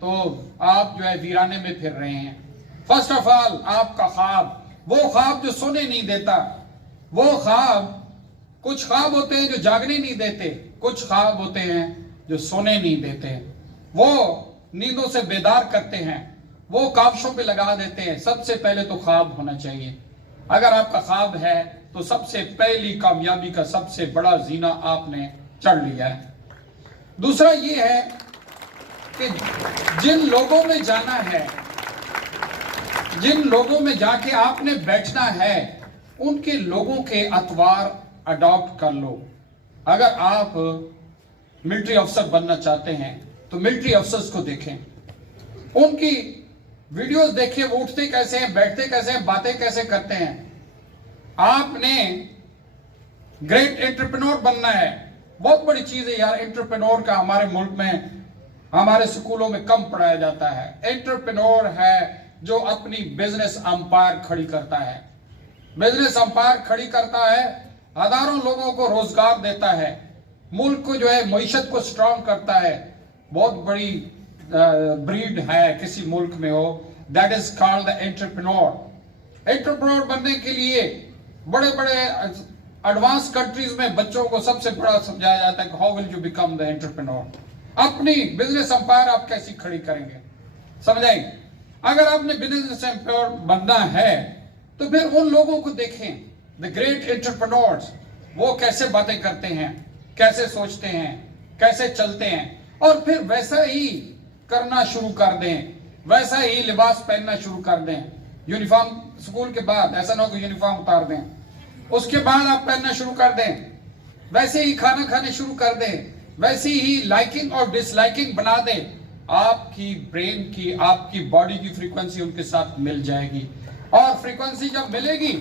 تو آپ جو ہے ویرانے میں پھر رہے ہیں۔ فرسٹ آف آل آپ کا خواب، وہ خواب جو سونے نہیں دیتا، وہ خواب، کچھ خواب ہوتے ہیں جو جاگنے نہیں دیتے، کچھ خواب ہوتے ہیں جو سونے نہیں دیتے، وہ نیندوں سے بیدار کرتے ہیں، وہ کاوشوں پہ لگا دیتے ہیں۔ سب سے پہلے تو خواب ہونا چاہیے۔ اگر آپ کا خواب ہے تو سب سے پہلی کامیابی کا سب سے بڑا زینہ آپ نے چڑھ لیا ہے۔ دوسرا یہ ہے کہ جن لوگوں میں جانا ہے، جن لوگوں میں جا کے آپ نے بیٹھنا ہے، ان کے لوگوں کے اطوار اڈاپٹ کر لو۔ اگر آپ ملٹری افسر بننا چاہتے ہیں تو ملٹری افسرز کو دیکھیں، ان کی ویڈیوز دیکھیں، وہ اٹھتے کیسے ہیں، بیٹھتے کیسے ہیں، باتیں کیسے کرتے ہیں۔ آپ نے گریٹ انٹرپرینور بننا ہے۔ بہت بڑی چیز ہے یار انٹرپرینور کا، ہمارے ملک میں ہمارے سکولوں میں کم پڑھایا جاتا ہے۔ انٹرپرینور ہے جو اپنی بزنس امپائر کھڑی کرتا ہے، بزنس امپائر کھڑی کرتا ہے، ہزاروں لوگوں کو روزگار دیتا ہے، ملک کو جو ہے معیشت کو سٹرونگ کرتا ہے۔ بہت بڑی بریڈ ہے کسی ملک میں ہو، that is called entrepreneur. Entrepreneur بننے کے لیے بڑے بڑے ایڈوانس کنٹریز میں بچوں کو سب سے بڑا سمجھایا جاتا ہے کہ how will you become the entrepreneur, اپنی بزنس امپائر آپ کیسی کھڑی کریں گے، سمجھائیں۔ اگر آپ نے بزنس امپائر بننا ہے تو پھر ان لوگوں کو دیکھیں، دا گریٹ انٹرپرینورز، وہ کیسے باتیں کرتے ہیں، کیسے سوچتے ہیں، کیسے چلتے ہیں، اور پھر ویسا ہی کرنا شروع کر دیں، ویسا ہی لباس پہننا شروع کر دیں۔ یونیفارم سکول کے بعد ایسا نہ ہو کہ یونیفارم اتار دیں، اس کے بعد آپ پہننا شروع کر دیں، ویسے ہی کھانا کھانے شروع کر دیں، ویسی ہی لائکنگ اور ڈس لائکنگ بنا دیں۔ آپ کی برین کی، آپ کی باڈی کی فریکوینسی ان کے ساتھ مل جائے گی، اور فریکوینسی جب ملے گی،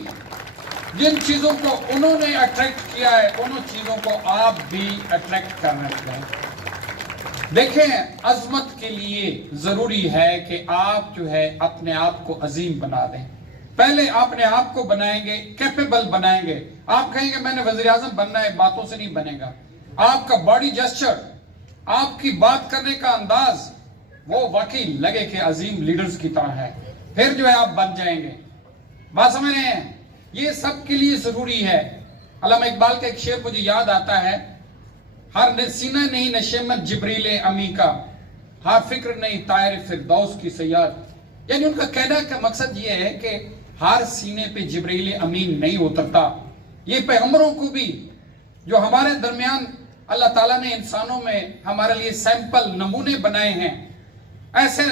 جن چیزوں کو انہوں نے اٹریکٹ کیا ہے انہوں چیزوں کو آپ بھی اٹریکٹ کرنا چاہیے۔ دیکھیں، عظمت کے لیے ضروری ہے کہ آپ جو ہے اپنے آپ کو عظیم بنا دیں۔ پہلے اپنے آپ کو بنائیں گے، کیپیبل بنائیں گے۔ آپ کہیں گے میں نے وزیر اعظم بننا ہے، باتوں سے نہیں بنے گا۔ آپ کا باڈی جسچر، آپ کی بات کرنے کا انداز، وہ واقعی لگے کہ عظیم لیڈرز کی طرح ہے، پھر جو ہے آپ بن جائیں گے۔ بات سمجھ رہے ہیں؟ یہ سب کے لیے ضروری ہے۔ علامہ اقبال کا ایک شعر مجھے یاد آتا ہے، ہر سینہ نہیں نشیمت جبریل امی کا، ہر فکر نہیں طائر فردوس کی سیاد۔ یعنی ان کا کہنے کا مقصد یہ ہے کہ ہر سینے پہ جبریل امین نہیں اترتا۔ یہ پیغمبروں کو بھی جو ہمارے درمیان اللہ تعالیٰ نے انسانوں میں ہمارے لیے سیمپل نمونے بنائے ہیں، ایسے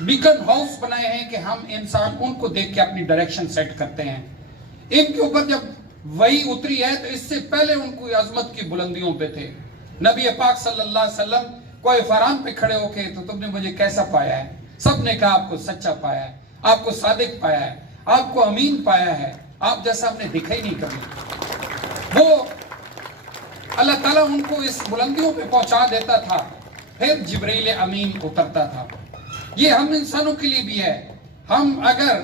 بیکن ہاؤس بنائے ہیں کہ ہم انسان ان کو دیکھ کے اپنی ڈائریکشن سیٹ کرتے ہیں۔ ان کے اوپر جب وہی اتری ہے تو اس سے پہلے ان کو عظمت کی بلندیوں پہ تھے۔ نبی پاک صلی اللہ علیہ وسلم کوئی فران پہ کھڑے ہو کے تو تم نے مجھے کیسا پایا ہے؟ سب نے کہا آپ کو سچا پایا ہے، آپ کو صادق پایا ہے، آپ کو امین پایا ہے، آپ جیسا ہم نے دکھا ہی نہیں کبھی۔ وہ اللہ تعالیٰ ان کو اس بلندیوں پہ پہنچا دیتا تھا، پھر جبریل امین اترتا تھا۔ یہ ہم انسانوں کے لیے بھی ہے۔ ہم اگر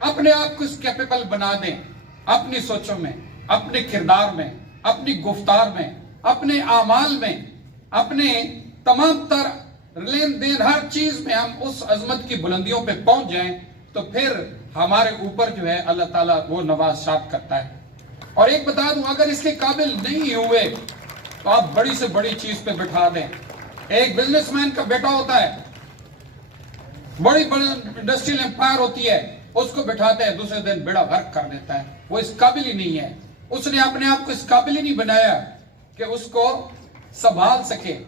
اپنے آپ کو کیپیبل بنا دیں، اپنی سوچوں میں، اپنے کردار میں، اپنی گفتار میں، اپنے اعمال میں، اپنے تمام تر لین دین ہر چیز میں ہم اس عظمت کی بلندیوں پہ پہنچ جائیں تو پھر ہمارے اوپر جو ہے اللہ تعالیٰ وہ نوازشات کرتا ہے۔ اور ایک بتا دوں، اگر اس کے قابل نہیں ہوئے تو آپ بڑی سے بڑی چیز پہ بٹھا دیں۔ ایک بزنس مین کا بیٹا ہوتا ہے، بڑی بڑی انڈسٹریل امپائر ہوتی ہے، اس کو بٹھاتے ہیں، دوسرے دن بیڑا غرق کر دیتا ہے۔ وہ اس قابل ہی نہیں ہے، اس نے اپنے آپ کو اس قابل ہی نہیں بنایا کہ اس کو سنبھال سکے۔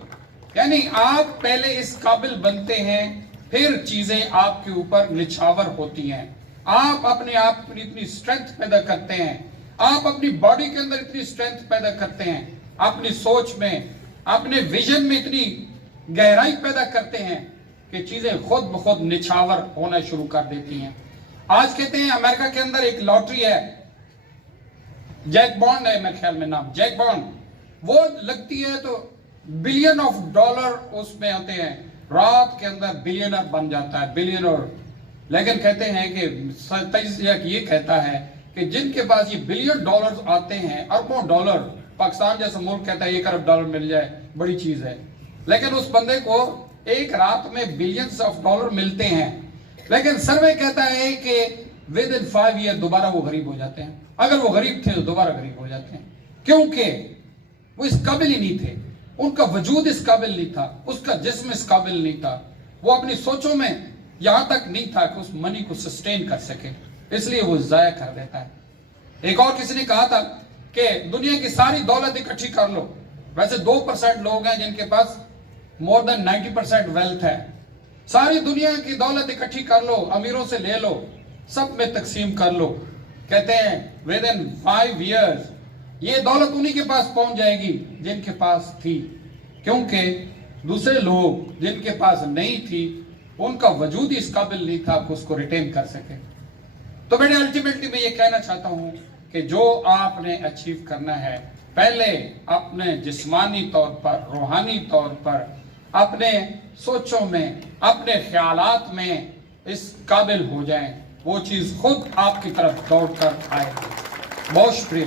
یعنی آپ پہلے اس قابل بنتے ہیں، پھر چیزیں آپ کے اوپر نچھاور ہوتی ہیں۔ آپ اپنے آپ میں اتنی اسٹرینتھ پیدا کرتے ہیں، آپ اپنی باڈی کے اندر اتنی اسٹرینتھ پیدا کرتے ہیں، اپنی سوچ میں، اپنے ویژن میں اتنی گہرائی پیدا کرتے ہیں کہ چیزیں خود بخود نچھاور ہونا شروع کر دیتی ہیں۔ آج کہتے ہیں امریکہ کے اندر ایک لاٹری ہے، جیک بانڈ ہے میرے خیال میں نام، جیک بانڈ، وہ لگتی ہے تو بلین آف ڈالر اس میں ہوتے ہیں، رات کے اندر بلینر بن جاتا ہے، بلینر۔ لیکن کہتے ہیں کہ تجزیہ یہ کہتا ہے کہ جن کے پاس یہ بلین ڈالرز آتے ہیں، اربوں ڈالر، پاکستان جیسا ملک کہتا ہے 1 ارب ڈالر مل جائے بڑی چیز ہے، لیکن اس بندے کو ایک رات میں بلینز آف ڈالر ملتے ہیں، لیکن سروے کہتا ہے کہ ود ان 5 ایئر دوبارہ وہ غریب ہو جاتے ہیں۔ اگر وہ غریب تھے تو دوبارہ غریب ہو جاتے ہیں، کیونکہ وہ اس قابل ہی نہیں تھے، ان کا وجود اس قابل نہیں تھا، اس کا جسم اس قابل نہیں تھا، وہ اپنی سوچوں میں یہاں تک نہیں تھا کہ اس منی کو سسٹین کر سکے، اس لیے وہ ضائع کر دیتا ہے۔ ایک اور کسی نے کہا تھا کہ دنیا کی ساری دولت اکٹھی کر لو، ویسے 2% لوگ ہیں جن کے پاس more than 90% ویلتھ ہے، ساری دنیا کی دولت اکٹھی کر لو، امیروں سے لے لو، سب میں تقسیم کر لو، کہتے ہیں within 5 years یہ دولت انہی کے پاس پہنچ جائے گی جن کے پاس تھی، کیونکہ دوسرے لوگ جن کے پاس نہیں تھی ان کا وجود ہی اس قابل نہیں تھا کہ اس کو ریٹین کر سکے۔ تو میں الٹیمیٹلی میں یہ کہنا چاہتا ہوں کہ جو آپ نے اچیو کرنا ہے، پہلے اپنے جسمانی طور پر، روحانی طور پر، اپنے سوچوں میں، اپنے خیالات میں اس قابل ہو جائیں، وہ چیز خود آپ کی طرف دوڑ کر آئے۔ بہت شکریہ۔